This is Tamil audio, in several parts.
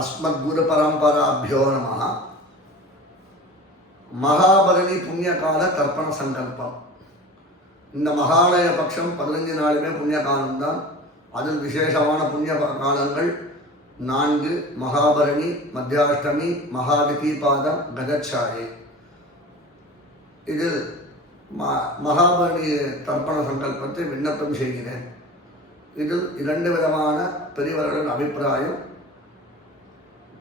அஸ்மத்குரு பரம்பராபியோ நம மகாபரணி புண்ணியகால தர்ப்பண சங்கல்பம் இந்த மகாலய பட்சம் பதினஞ்சு நாளுமே புண்ணிய காலம்தான் அதில் விசேஷமான புண்ணிய காலங்கள் நான்கு மகாபரணி மத்தியாஷ்டமி மகாவிதீபாதம் கஜச்சாயே. இதில் ம மகாபரணி தர்ப்பண சங்கல்பத்தை விண்ணப்பம் செய்கிறேன். இதில் இரண்டு விதமான பெரியவர்களின் அபிப்பிராயம்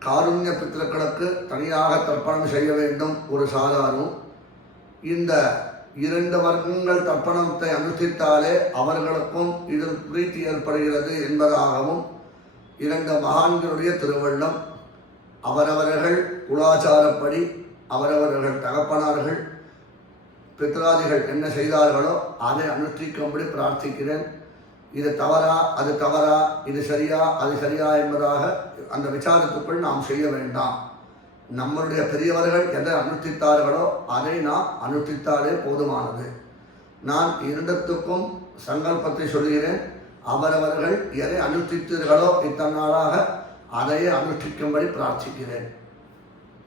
காருண்ய பித்திருக்களுக்கு தனியாக தர்ப்பணம் செய்ய வேண்டும் ஒரு சாதாரணம். இந்த இரண்டு வர்க்கங்கள் தர்ப்பணத்தை அனுஷ்டித்தாலே அவர்களுக்கும் இதில் பிரீத்தி ஏற்படுகிறது என்பதாகவும் இரண்டு மகான்களுடைய திருவள்ளம் அவரவர்கள் குலாச்சாரப்படி அவரவர்கள் தகப்பனார்கள் பித்ராதிகள் என்ன செய்தார்களோ அதை அனுஷ்டிக்கும்படி பிரார்த்திக்கிறேன். இது தவறா அது தவறா இது சரியா அது சரியா என்பதாக அந்த விசாரத்துக்குள் நாம் செய்ய வேண்டாம். நம்மளுடைய பெரியவர்கள் எதை அனுஷ்டித்தார்களோ அதை நாம் அனுஷ்டித்தாலே போதுமானது. நான் இரண்டத்துக்கும் சங்கல்பத்தை சொல்கிறேன். அவரவர்கள் எதை அனுஷ்டித்தீர்களோ இத்தன்னாளாக அதையே அனுஷ்டிக்கும்படி பிரார்த்திக்கிறேன்.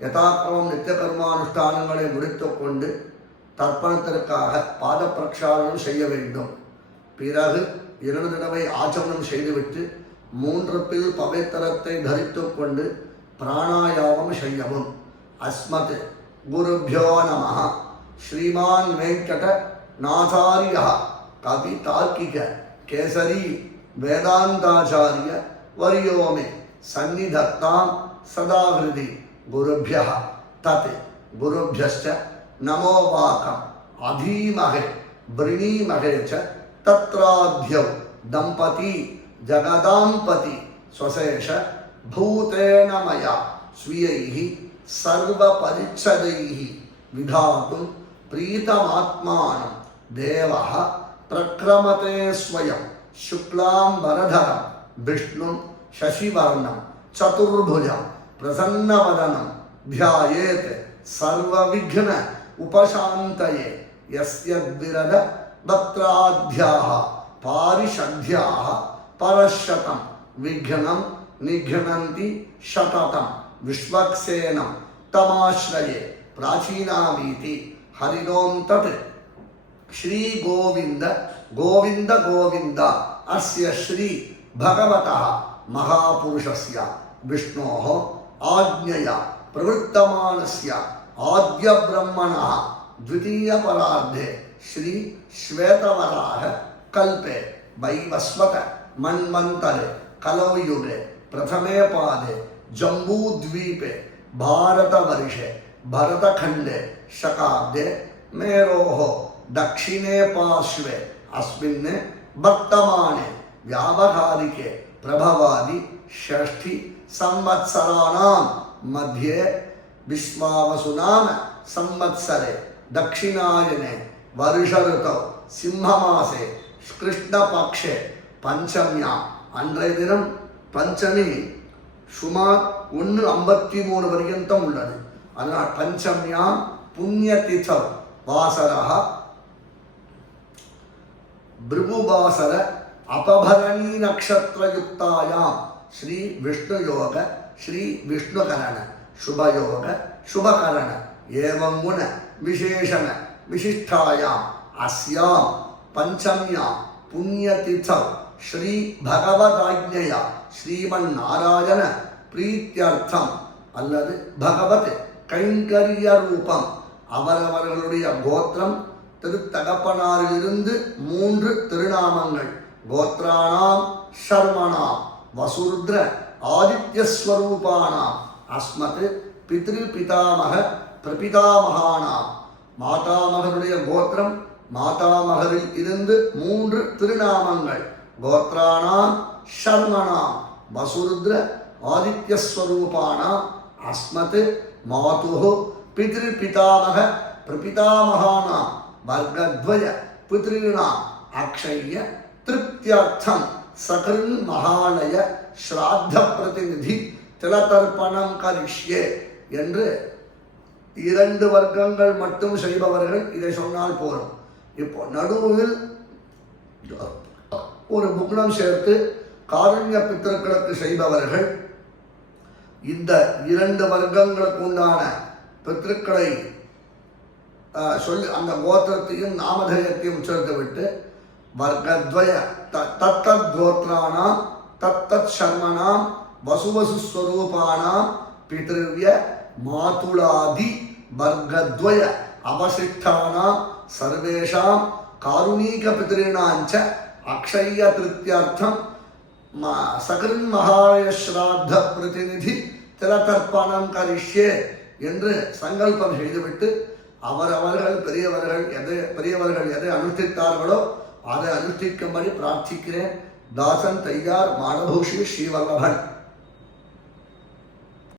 யதாக்கிரமம் நித்திய கர்மானுஷ்டானங்களை முடித்துக்கொண்டு தர்ப்பணத்திற்காக பாத பிரக்ஷாலனம் செய்ய வேண்டும். பிறகு இரண்டு தடவை ஆச்சமனம் செய்துவிட்டு மூன்றப்பில் பவித்திரத்தை தரித்துக் கொண்டு பிராணாயாமம் செய்யவும். அஸ்மத் குருபியோ நம ஸ்ரீமான் வெங்கட நாசாரிய. கவி தார்க்கிக. கேசரி. வேதாந்தாச்சாரிய. வரியோமே. சந்நிதத்தாம் சதாகிருதி. குருபிய. தத் குருபியश्च நமோ வாக்கம். அதீமகே. பிரணீமகே ச तत्राध्यौ दंपति जगदापति स्वशेष भूतेन मया स्वीयैः सर्वपरिच्छदैः विधातुं प्रीतमात्मानं देवः प्रक्रमते स्वयं शुक्लां विष्णु विष्णुं शशिवर्णं, चतुर्भुजं, प्रसन्नवदनं, ध्यायेत् सर्वविघ्न उपशान्तये यस्य भक्त्राध्याः पारिषद्याः परशतं विघ्नं निघ्नन्ति शततं विश्वक्सेनं, तमाश्रये। प्राचीनावीति हरिणों तत्। श्रीगोविन्द, गोविन्द गोविन्द, अस्य श्री भगवतः महापुरुषस्य, विष्णोः आज्ञया, प्रवृत्तमानस्य, आद्यब्रह्मणः, द्वितीयपरार्धे। श्री श्वेतवराह कल्पे वैवस्वत मन्वन्तरे कलौयुगे प्रथमे पादे जम्बूद्वीपे भारतवर्षे भरतखण्डे शकाब्दे मेरोः दक्षिणे पार्श्वे अस्मिन् वर्तमाने व्यावहारिके प्रभवादि षष्ठि संवत्सराणां मध्ये विश्वावसुनाम संवत्सरे दक्षिणायने வருஷருத்தோ சிம்மமாசே கிருஷ்ணபக்ஷே பஞ்சமியா. அன்றைய தினம் பஞ்சமி சுமார் ஒன்று ஐம்பத்தி மூணு பர்யந்தம் உள்ளது. அதனால் பஞ்சமியா புண்ணிய திதவ் வாசரः பிருகுவாசர அபபரணி நக்ஷத்திரயுக்தாயாம். ஸ்ரீ விஷ்ணு யோக ஸ்ரீ விஷ்ணுகரண சுபயோக சுபகரண ஏவம் குண விசேஷன. விசிஷ்டாயாம் அஸ்யாம் பஞ்சம்யாம் புண்ணியதித்தவ் ஸ்ரீ பகவதாஜ்யா ஸ்ரீமன் நாராயண பிரீத்தியர்த்தம் அல்லது பகவத் கைங்கரிய ரூபம் அவரவர்களுடைய கோத்திரம் திருத்தகப்பனாரிலிருந்து மூன்று திருநாமங்கள். கோத்ராணாம் ஷர்மணாம் வசுருத்ர ஆதித்யஸ்வரூபானாம் அஸ்மத் பிதாமக பிரபிதாமகானாம். மாதாமகருடைய கோத்திரம் மாதாமகரில் இருந்து மூன்று திருநாமங்கள். கோத்ராணாம் ஷர்மணாம் வசுருத்ர ஆதித்யஸ்வரூபானாம் அஸ்மத் மாது பித்ரு பிதாமக பிரபிதாமகானாம் வர்க்கத்வய பிதிருணாம் அக்ஷய திருப்தியர்த்தம் சகல் மகாலய ஸ்ராத்த பிரதிநிதி திலதர்ப்பணம் கரிஷ்யே என்று இரண்டு வர்க்கங்கள் மட்டும் செய்பவர்கள் இதை சொன்னால் போதும். இப்போ நடுவில் ஒரு புக்னம் சேர்த்து காரண்ய பித்தர்களுக்கு செய்பவர்கள் இந்த இரண்டு வர்க்கங்களுக்கு உண்டான பித்ருக்களை சொல்லி அந்த கோத்திரத்தையும் நாமதேயத்தையும் சேர்த்துவிட்டு வர்க்கத்வய த- தத்தத் கோத்ராணாம் தத்தத் சர்மனாம் வசுவசு ஸ்வரூபாணாம் மாதுளாதி வர்க்கத்வய அவசிஷ்டானாம் சர்வேஷாம் காருணீக பிதிருணாஞ்ச அக்ஷய திருத்தியார்த்தம் சகரின் மகாலய ஸ்ராத்த பிரதிநிதி திலதர்ப்பணம் கரிஷ்யே என்று சங்கல்பம் செய்துவிட்டு அவரவர்கள் பெரியவர்கள் எதை பெரியவர்கள் எதை அனுஷ்டித்தார்களோ அதை அனுஷ்டிக்கும்படி பிரார்த்திக்கிறேன். தாசன் தையார் மாடபூஷி ஸ்ரீவல்லபன்.